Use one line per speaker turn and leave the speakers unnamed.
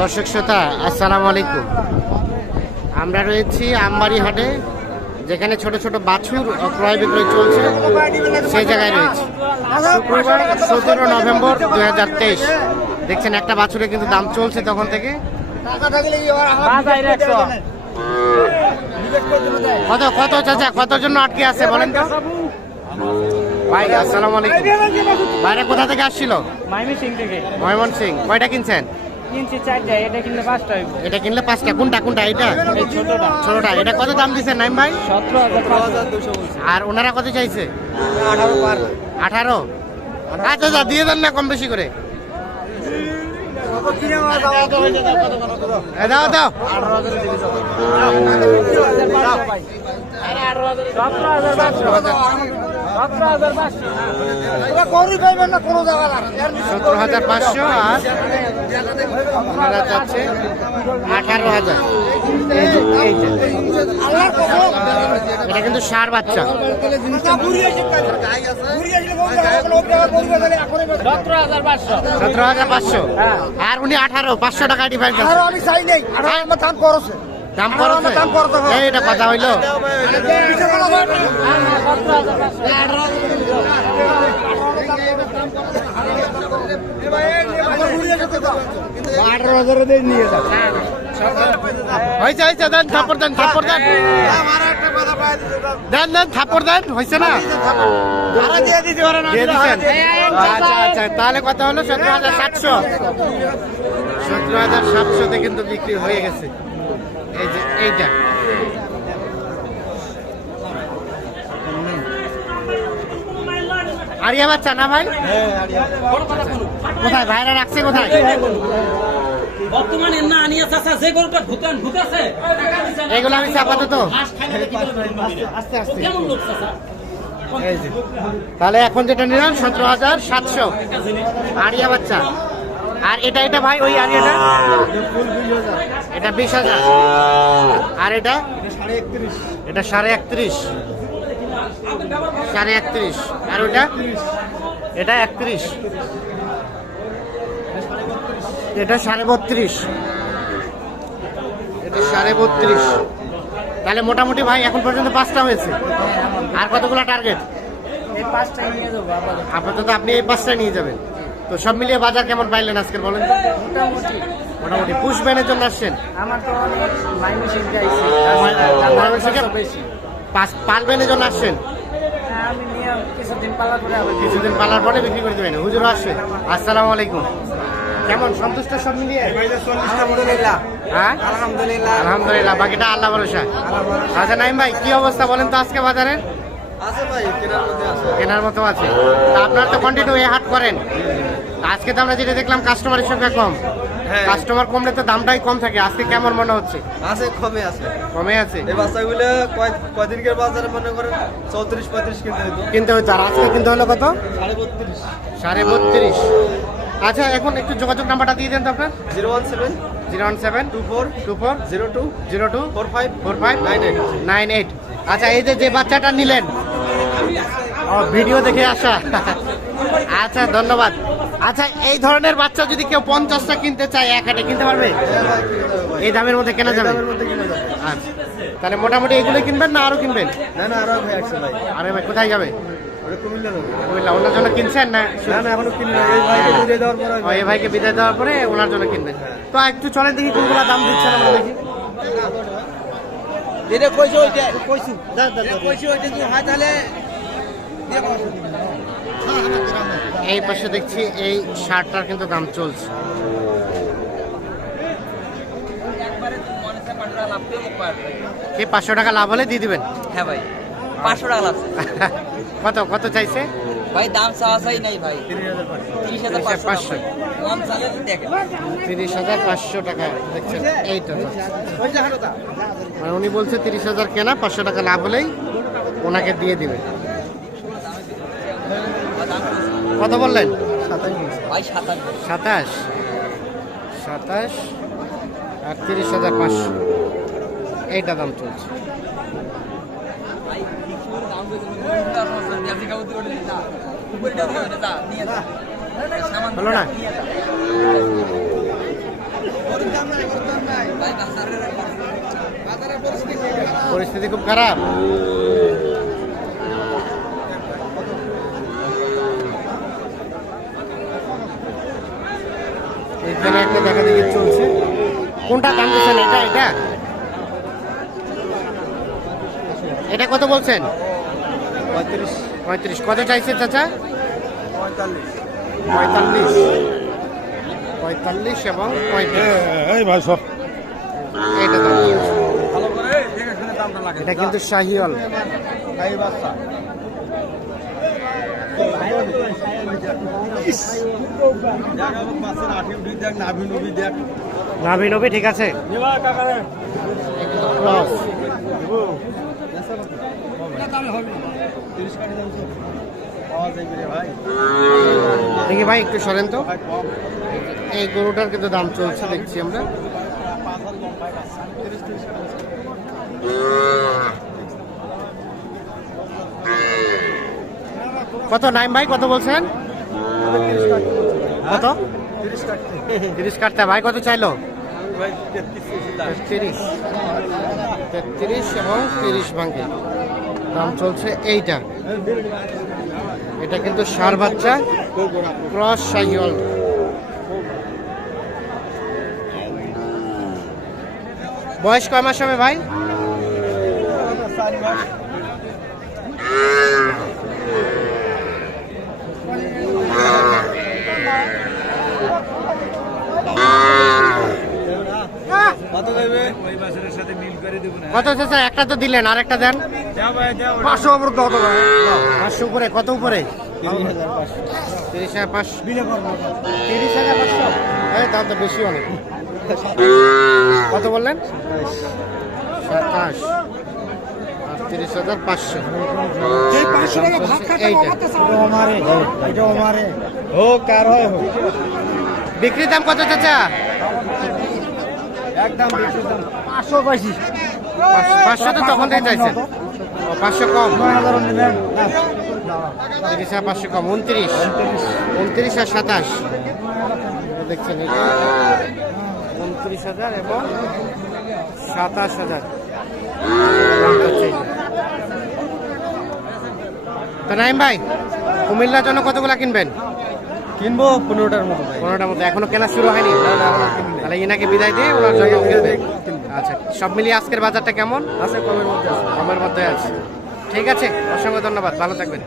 দর্শক শ্রোতা, আসসালামু আলাইকুম। আমরা রয়েছি আমবাড়ি হাটে, যেখানে ছোট ছোট বাছুর ক্রয় বিক্রয় চলছে। সেই জায়গায় রয়েছে। শুক্রবার সতেরো নভেম্বর দু হাজার তেইশ। দেখছেন, একটা বাছুরে কিন্তু দাম চলছে তখন থেকে। কত কত চাচা? কত জন্য আটকে আছে বলেন তো? ভাই আসসালামু আলাইকুম। বাইরে কোথা থেকে আসছিল?
মাইমি সিং থেকে।
ময়মন সিং। কয়টা কিনছেন?
কিনছি চারটা এটা কিনলে পাঁচটা হইব।
এটা কিনলে পাঁচটা। কোনটা কোনটা এটা
এই ছোটটা।
ছোটটা। এটা কত দাম দিছে নাইম ভাই?
সতেরো হাজার
আর ওনারা কত চাইছে?
আঠারো পার।
আঠারো? আচ্ছা আচ্ছা দিয়ে দেন না কম বেশি করে। দাও দাও।
সতেরো হাজার
কিন্তু সার বাচ্চা।
সতেরো হাজার পাঁচশো।
আর উনি আঠারো, পাঁচশো টাকা ডিফারেন্স
আমি চাই নাই। আমার দাম করছে
দাম
দাম করতে।
এইটা কথা হইল
হাজার পাঁচশো
আঠারো হাজারে দিয়ে নিয়ে যাও
হয়েছে হয়েছে দেন থাপ্পড় দেন থাপ্পড় দেন। দেন দেন থাপ্পড় দেন হয়েছে না?
দিয়ে
দিচ্ছেন আচ্ছা আচ্ছা তাহলে কত হলো সতেরো হাজার সাতশো। সতেরো হাজার সাতশোতে কিন্তু বিক্রি হয়ে গেছে। এই যে এইটা। আরিয়া বাচ্চা না ভাই? কোথায়? ভাইরা রাখছে কোথায়?
বর্তমানে না নিয়ে চাষা যে গরুটা ভুতান ভুতাছে
এগুলো আমি আপাতত আস্তে আস্তে
কেমন লোক
তাহলে এখন যেটা নিলাম সতেরো হাজার সাতশো। আরিয়া বাচ্চা। আর এটা এটা ভাই ওই আরিয়াটা এটা? বিশ হাজার। আর এটা? এটা সাড়ে একত্রিশ। সাড়ে একত্রিশ। আর ওটা এটা একত্রিশ। এটা সাড়ে বত্রিশ। এটা সাড়ে বত্রিশ। তাহলে মোটামুটি ভাই এখন পর্যন্ত পাঁচটা হয়েছে। আর কতগুলো টার্গেট
আপাতত।
আপনি এই পাঁচটা নিয়ে যাবেন। তো সব মিলিয়ে বাজার কেমন পাইলেন আজকে বলেন
মোটামুটি।
মোটামুটি পুষ ব্যানের জন্য আসছেন?
আমার তো অনেক মাইমি সিং বেশি।
পাঁচ পাল ব্যানের জন্য আসছেন?
হ্যাঁ, কিছুদিন পালা করে কিছু
কিছুদিন পালার পরে বিক্রি করে দেবেন। হুজুর আসছে। আসসালামু আলাইকুম। কেমন সন্তুষ্ট সব মিলিয়ে?
আলহামদুলিল্লাহ।
হ্যাঁ?
আলহামদুলিল্লাহ।
আলহামদুলিল্লাহ বাকিটা আল্লাহ ভরসা। আচ্ছা নাইম ভাই কি অবস্থা বলেন তো আজকে বাজারে
কেনার মধ্যে আছে।
কেনার মতো আছে। আপনারা তো কন্টিনিউ এই হাট করেন। আজকে তো আমরা যেটা দেখলাম কাস্টমারের সংখ্যা কম।
হ্যাঁ।
কাস্টমার কমলে তো দামটাই কম থাকে। আজকে কেমন মনে হচ্ছে?
আছে কমে আছে।
কমে আছে?
এই বাচ্চাগুলো কয় কয়দিনকের বাজারে মনে করেন? চৌত্রিশ পঁয়ত্রিশ কিনতে হতো
কিনতে হচ্ছে আর আজকে কিনতে হলো কত?
সাড়ে বত্রিশ।
সাড়ে বত্রিশ। আচ্ছা এখন একটু যোগাযোগ নাম্বারটা দিয়ে দেন তো আপনার।
Zero one seven.
Zero one seven.
Two four.
Two four.
Zero two.
Zero two.
Four five.
Four five.
Nine eight.
Nine eight. আচ্ছা এই যে যে বাচ্চাটা নিলেন। ও ভিডিও দেখে আসা। আচ্ছা ধন্যবাদ। আচ্ছা এই ধরনের বাচ্চা যদি কেউ পঞ্চাশটা কিনতে চায় এক হাটে কিনতে পারবে? এই দামের মধ্যে কেনা যাবে?
দামের যাবে।
আচ্ছা তাহলে মোটামুটি এগুলো কিনবেন না আরও কিনবেন?
না না আরও ভাই একশো ভাই।
আরে ভাই কোথায় যাবে?
কুমিল্লা
ওনার জন্য কিনছেন না?
না না এখনও কিনি এই ভাইকে বুঝে দেওয়ার পর
ও, এই ভাইকে বিদায় দেওয়ার পরে ওনার জন্য কিনবেন। তো একটু চলেন দেখি কোনগুলো দাম দিচ্ছেন আমরা দেখি।
এটা কইছো ওইটা। কইছো। কইছো ওইটা তুই হাত তাহলে
এই পাশে দেখছি এই শার্টটার কিন্তু দাম চলছে। কি পাঁচশো টাকা লাভ হলে দিয়ে দিবেন?
হ্যাঁ ভাই পাঁচশো টাকা লাগছে
কত কত চাইছে?
ভাই দাম চাওয়াই নাই ভাই। তিরিশ হাজার পাঁচশো
পাঁচশো।
কম চালে
তিরিশ হাজার পাঁচশো টাকা দেখছেন? এইটা। মানে উনি বলছে তিরিশ হাজার কেনা পাঁচশো টাকা লাভ হলেই ওনাকে দিয়ে দিবে কত বললেন? সাতাশ সাতাশ আর তিরিশ হাজার পাঁচশো। এইটা দাম চলছে। হলো না? পরিস্থিতি খুব খারাপ এখানে একটা দেখা দেখি চলছে কোনটা দাম দিচ্ছেন এটা এটা? এটা কত বলছেন?
পঁয়ত্রিশ।
কত চাইছে চাচা?
পঁয়তাল্লিশ।
পঁয়তাল্লিশ। এবং পঁয়ত্রিশ।
ভাই
দাম এটা কিন্তু
উঠি দেখ। নাভি নবী,
ঠিক আছে? দেখি ভাই, একটু সরেন তো। এই গরুটার কিন্তু দাম চলছে, দেখছি আমরা। কত, নাইম ভাই, কত বলছেন? কত?
তিরিশ
কাটতে। ভাই কত চাইলো?
তেত্রিশ
এবং তিরিশ ভাঙ্গে দাম চলছে এইটা। এটা কিন্তু সার বাচ্চা। ক্রস সাইকেল বয়স কয় মাস হবে ভাই?
কত দেবে। ওই মাসের সাথে মিল করে দেবো না।
কত চাচা একটা তো দিলেন আর একটা দেন।
যা ভাই যা
পাঁচশো উপরে কত পাঁচশো উপরে কত উপরে? তিরিশ হাজার পাঁচশো। তিরিশ হাজার পাঁচশো। এই দাম তো বেশি অনেক। কত বললেন? সাতাশ। আর তিরিশ হাজার পাঁচশো। এইটা।
ও কার হয় হোক।
বিক্রির দাম কত চাচা
একদম পাঁচশো পাইছি।
পাঁচশো- তো তখন থেকে চাইছেন? পাঁচশো কম। তিরিশ হাজার পাঁচশো কম উনত্রিশ। উনত্রিশ। আর সাতাশ। দেখছেন উনত্রিশ হাজার এবং সাতাশ হাজার। তো নাইম ভাই কুমিল্লার জন্য কতগুলা কিনবেন?
কিনবো পনেরোটার মতো ভাই।
পনেরোটার মধ্যে এখনও কেনা শুরু হয়নি? তাহলে ইনাকে বিদায় দিয়ে ওনার জন্য কিনবে আচ্ছা সব মিলিয়ে আজকের বাজারটা কেমন?
আছে কমের মধ্যে আছে।
কমের মধ্যে আছে। ঠিক আছে অসংখ্য ধন্যবাদ। ভালো থাকবেন।